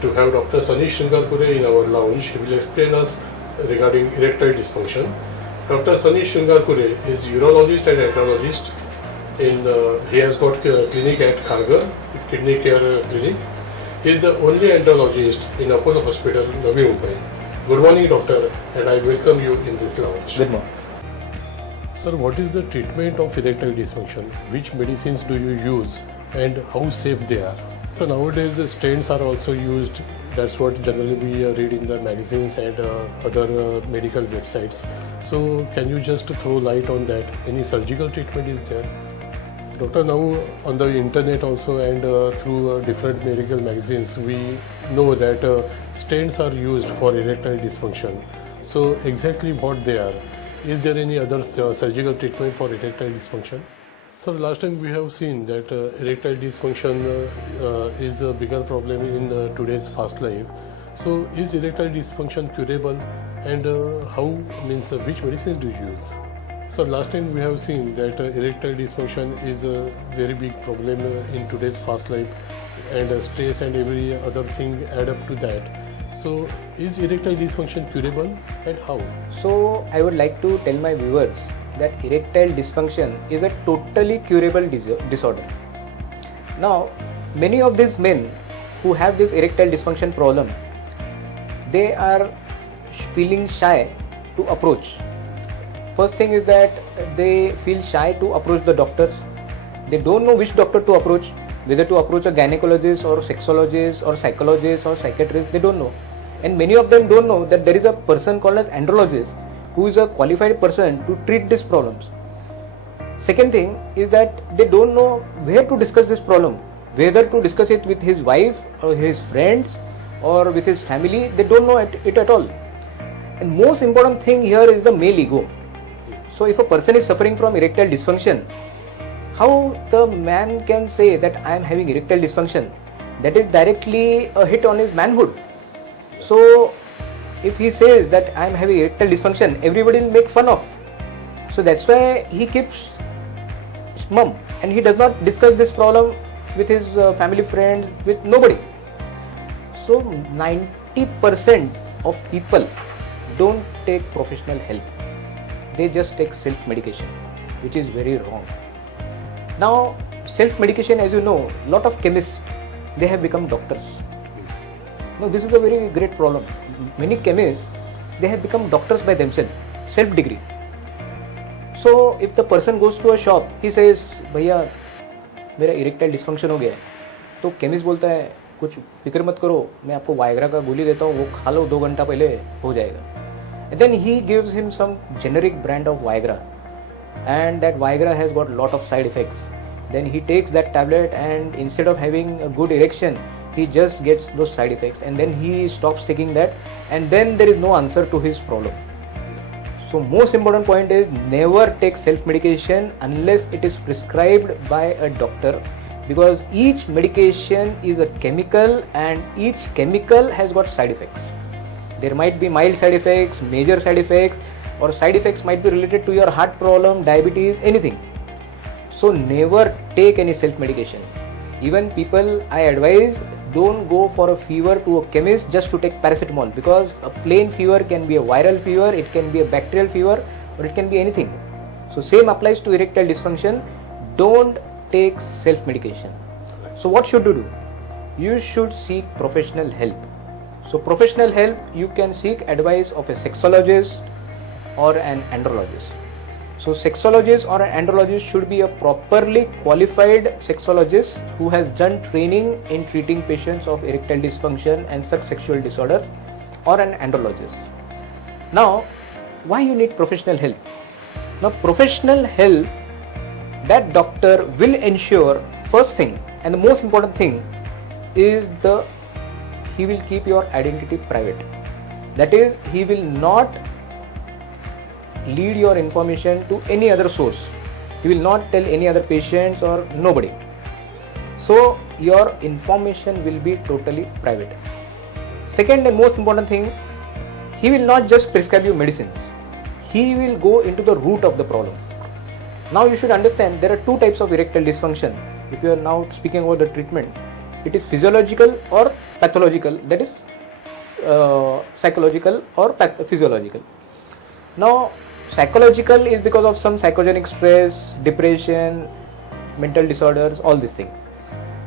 to have Dr. Sanish Shringarpure in our lounge. He will explain us regarding erectile dysfunction. Dr. Sanish Shringarpure is urologist and andrologist. He has got a clinic at Kharghar, kidney care clinic. He is the only andrologist in Apollo Hospital, Navi Mumbai. Good morning, doctor, and I welcome you in this lounge. Good morning. Sir, what is the treatment of erectile dysfunction? Which medicines do you use and how safe they are? So nowadays, the stents are also used. That's what generally we read in the magazines and other medical websites. So can you just throw light on that? Any surgical treatment is there? Doctor, now on the internet also and through different medical magazines, we know that stents are used for erectile dysfunction. So exactly what they are? Is there any other surgical treatment for erectile dysfunction? So last time we have seen that erectile dysfunction is a bigger problem in today's fast life. So is erectile dysfunction curable, and which medicines do you use? So last time we have seen that erectile dysfunction is a very big problem in today's fast life, and stress and every other thing add up to that. So is erectile dysfunction curable, and how? So I would like to tell my viewers that erectile dysfunction is a totally curable disorder. Now, many of these men who have this erectile dysfunction problem, they are feeling shy to approach. First thing is that they feel shy to approach the doctors. They don't know which doctor to approach, whether to approach a gynecologist or sexologist or psychologist or psychiatrist, they don't know. And many of them don't know that there is a person called as andrologist who is a qualified person to treat these problems. Second thing is that they don't know where to discuss this problem, whether to discuss it with his wife or his friends or with his family. They don't know it at all. And most important thing here is the male ego. So if a person is suffering from erectile dysfunction, how the man can say that I am having erectile dysfunction? That is directly a hit on his manhood. So if he says that I am having erectile dysfunction, everybody will make fun of. So that's why he keeps mum and he does not discuss this problem with his family friends, with nobody. So 90% of people don't take professional help. They just take self-medication, which is very wrong. Now, self-medication, as you know, lot of chemists, they have become doctors. Now, this is a very great problem. Many chemists, they have become doctors by themselves, self-degree. So, if the person goes to a shop, he says, भैया मेरा erectile dysfunction हो गया है, तो chemist बोलता है कुछ फिक्र मत करो, मैं आपको वायग्रा का गोली देता हूँ, वो खा लो 2 घंटा पहले हो जाएगा. And then he gives him some generic brand of Viagra, and that Viagra has got lot of side effects. Then he takes that tablet, and instead of having a good erection, he just gets those side effects, and then he stops taking that, and then there is no answer to his problem. So most important point is never take self-medication unless it is prescribed by a doctor, because each medication is a chemical and each chemical has got side effects. There might be mild side effects, major side effects, or side effects might be related to your heart problem, diabetes, anything. So never take any self-medication. Even people, I advise, don't go for a fever to a chemist just to take paracetamol, because a plain fever can be a viral fever, it can be a bacterial fever, or it can be anything. So same applies to erectile dysfunction. Don't take self-medication. So what should you do? You should seek professional help. So professional help, you can seek advice of a sexologist or an andrologist. So sexologist or an andrologist should be a properly qualified sexologist who has done training in treating patients of erectile dysfunction and such sexual disorders, or an andrologist. Now, why you need professional help? Now, professional help, that doctor will ensure, first thing and the most important thing is he will keep your identity private. That is, he will not lead your information to any other source. He will not tell any other patients or nobody. So your information will be totally private. Second and most important thing, he will not just prescribe you medicines. He will go into the root of the problem. Now you should understand there are two types of erectile dysfunction. If you are now speaking about the treatment, it is physiological or pathological, that is psychological or physiological. Now psychological is because of some psychogenic stress, depression, mental disorders, all these things.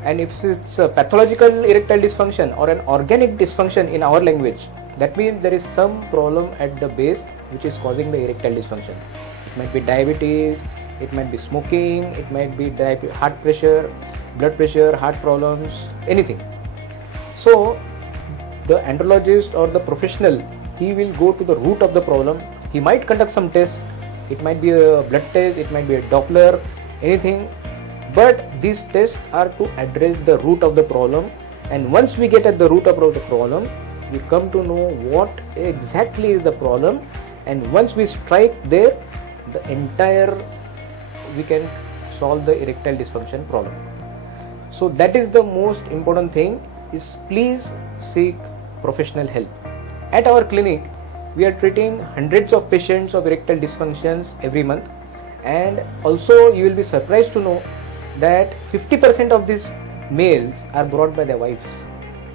And if it's a pathological erectile dysfunction or an organic dysfunction in our language, that means there is some problem at the base which is causing the erectile dysfunction. It might be diabetes, it might be smoking, it might be heart pressure, blood pressure, heart problems, anything. So the andrologist or the professional, he will go to the root of the problem. He might conduct some tests, it might be a blood test, it might be a Doppler, anything, but these tests are to address the root of the problem. And once we get at the root of the problem, we come to know what exactly is the problem, and once we strike there, the entire, we can solve the erectile dysfunction problem. So that is the most important thing, is please seek professional help. At our clinic, we are treating hundreds of patients of erectile dysfunctions every month, and also you will be surprised to know that 50% of these males are brought by their wives.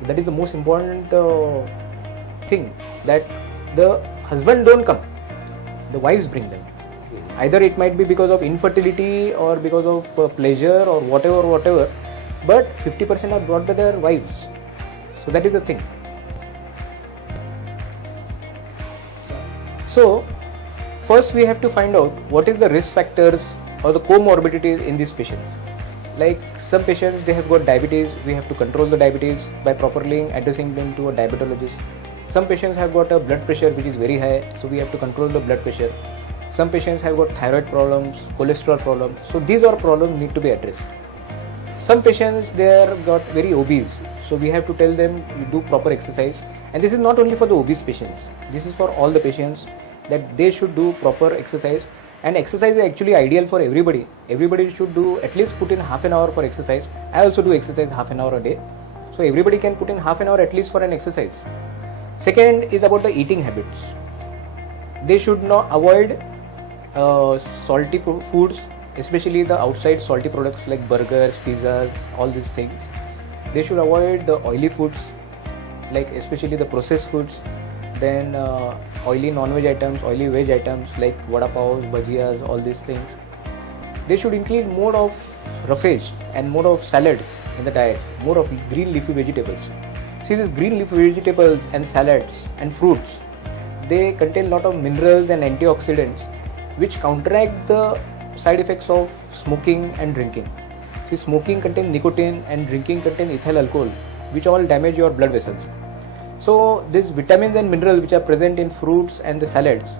That is the most important thing, that the husband don't come, the wives bring them. Either it might be because of infertility or because of pleasure or whatever, but 50% are brought by their wives. So that is the thing. So first we have to find out what is the risk factors or the comorbidities in these patients. Like some patients, they have got diabetes, we have to control the diabetes by properly addressing them to a diabetologist. Some patients have got a blood pressure which is very high, so we have to control the blood pressure. Some patients have got thyroid problems, cholesterol problems, so these are problems need to be addressed. Some patients, they are got very obese, so we have to tell them you do proper exercise. And this is not only for the obese patients, this is for all the patients, that they should do proper exercise. And exercise is actually ideal for everybody. Everybody should do at least put in half an hour for exercise. I also do exercise half an hour a day, so everybody can put in half an hour at least for an exercise. Second is about the eating habits. They should not avoid salty foods, especially the outside salty products like burgers, pizzas, all these things. They should avoid the oily foods, like especially the processed foods, then oily non-veg items, oily veg items like vada pav, bhajiyas, all these things. They should include more of roughage and more of salads in the diet, more of green leafy vegetables. See, these green leafy vegetables and salads and fruits, they contain a lot of minerals and antioxidants which counteract the side effects of smoking and drinking. See, smoking contains nicotine and drinking contains ethyl alcohol, which all damage your blood vessels. So these vitamins and minerals which are present in fruits and the salads,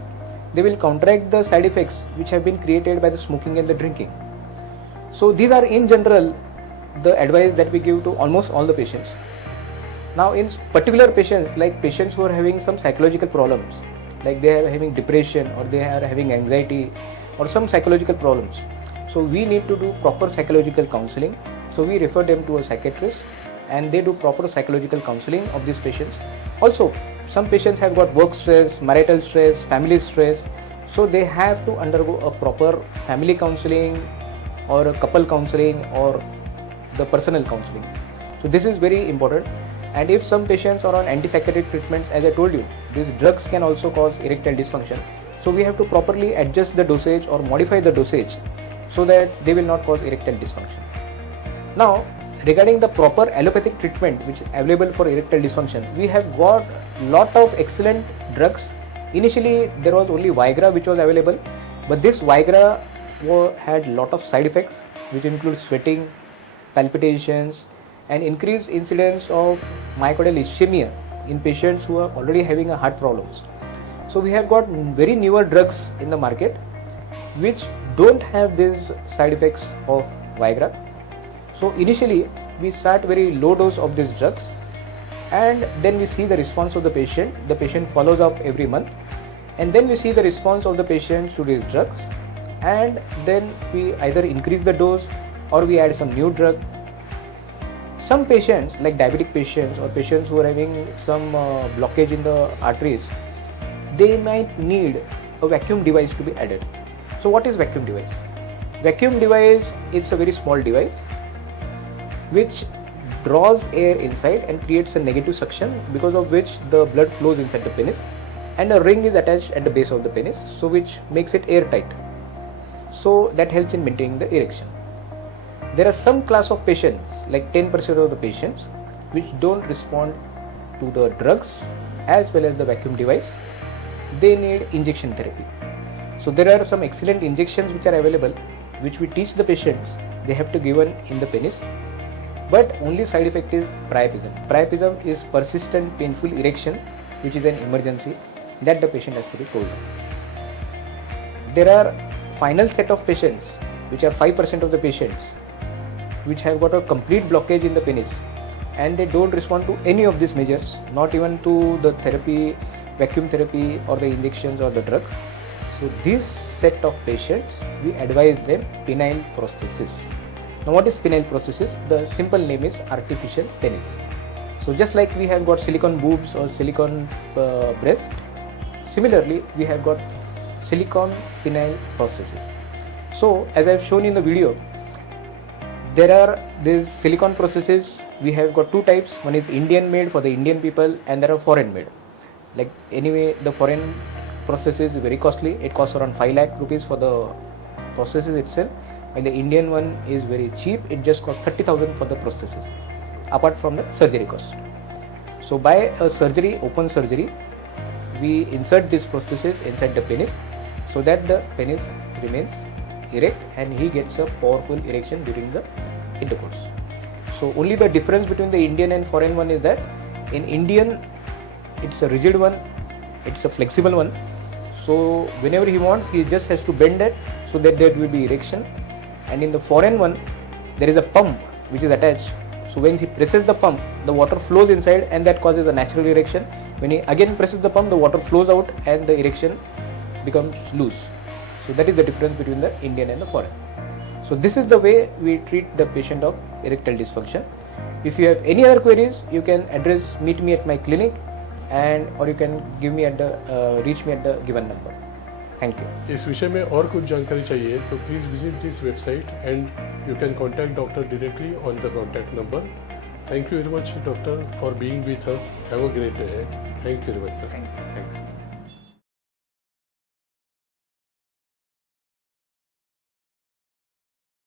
they will counteract the side effects which have been created by the smoking and the drinking. So these are in general the advice that we give to almost all the patients. Now in particular patients, like patients who are having some psychological problems, like they are having depression or they are having anxiety or some psychological problems, so we need to do proper psychological counseling. So we refer them to a psychiatrist and they do proper psychological counseling of these patients. Also, some patients have got work stress, marital stress, family stress, so they have to undergo a proper family counseling or a couple counseling or the personal counseling. So this is very important. And if some patients are on antipsychotic treatments, as I told you, these drugs can also cause erectile dysfunction. So we have to properly adjust the dosage or modify the dosage so that they will not cause erectile dysfunction. Now, regarding the proper allopathic treatment which is available for erectile dysfunction, we have got lot of excellent drugs. Initially, there was only Viagra which was available, but this Viagra had lot of side effects which include sweating, palpitations, and increased incidence of myocardial ischemia in patients who are already having a heart problems. So we have got very newer drugs in the market which don't have these side effects of Viagra. So initially we start very low dose of these drugs and then we see the response of the patient. The patient follows up every month and then we see the response of the patient to these drugs, and then we either increase the dose or we add some new drug. Some patients, like diabetic patients or patients who are having some blockage in the arteries, they might need a vacuum device to be added. So what is vacuum device? Vacuum device is a very small device which draws air inside and creates a negative suction, because of which the blood flows inside the penis, and a ring is attached at the base of the penis, so which makes it airtight. So that helps in maintaining the erection. There are some class of patients, like 10% of the patients, which don't respond to the drugs as well as the vacuum device. They need injection therapy. So there are some excellent injections which are available, which we teach the patients they have to given in the penis. But only side effect is priapism. Priapism is persistent painful erection, which is an emergency that the patient has to be told of. There are final set of patients, which are 5% of the patients, which have got a complete blockage in the penis, and they don't respond to any of these measures, not even to the therapy, vacuum therapy or the injections or the drugs. So this set of patients, we advise them penile prosthesis. Now what is penile prosthesis? The simple name is artificial penis. So just like we have got silicone boobs or silicone breast, similarly we have got silicone penile prosthesis. So as I have shown in the video, there are these silicone prosthesis. We have got two types. One is Indian made for the Indian people, and there are foreign made. Like anyway, the foreign prosthesis is very costly. It costs around 5 lakh rupees for the prosthesis itself, while the Indian one is very cheap. It just costs 30,000 for the prosthesis, apart from the surgery cost. So by a surgery, open surgery, we insert this prosthesis inside the penis so that the penis remains erect and he gets a powerful erection during the intercourse. So only the difference between the Indian and foreign one is that in Indian it's a rigid one, it's a flexible one. So whenever he wants, he just has to bend it so that there will be erection. And in the foreign one, there is a pump which is attached. So when he presses the pump, the water flows inside and that causes a natural erection. When he again presses the pump, the water flows out and the erection becomes loose. So that is the difference between the Indian and the foreign. So this is the way we treat the patient of erectile dysfunction. If you have any other queries, you can meet me at my clinic, or you can reach me at the given number. Thank you. इस विषय में और कुछ जानकारी चाहिए तो please visit this website and you can contact doctor directly on the contact number. Thank you very much, doctor, for being with us. Have a great day. Thank you very much, sir. Thank you.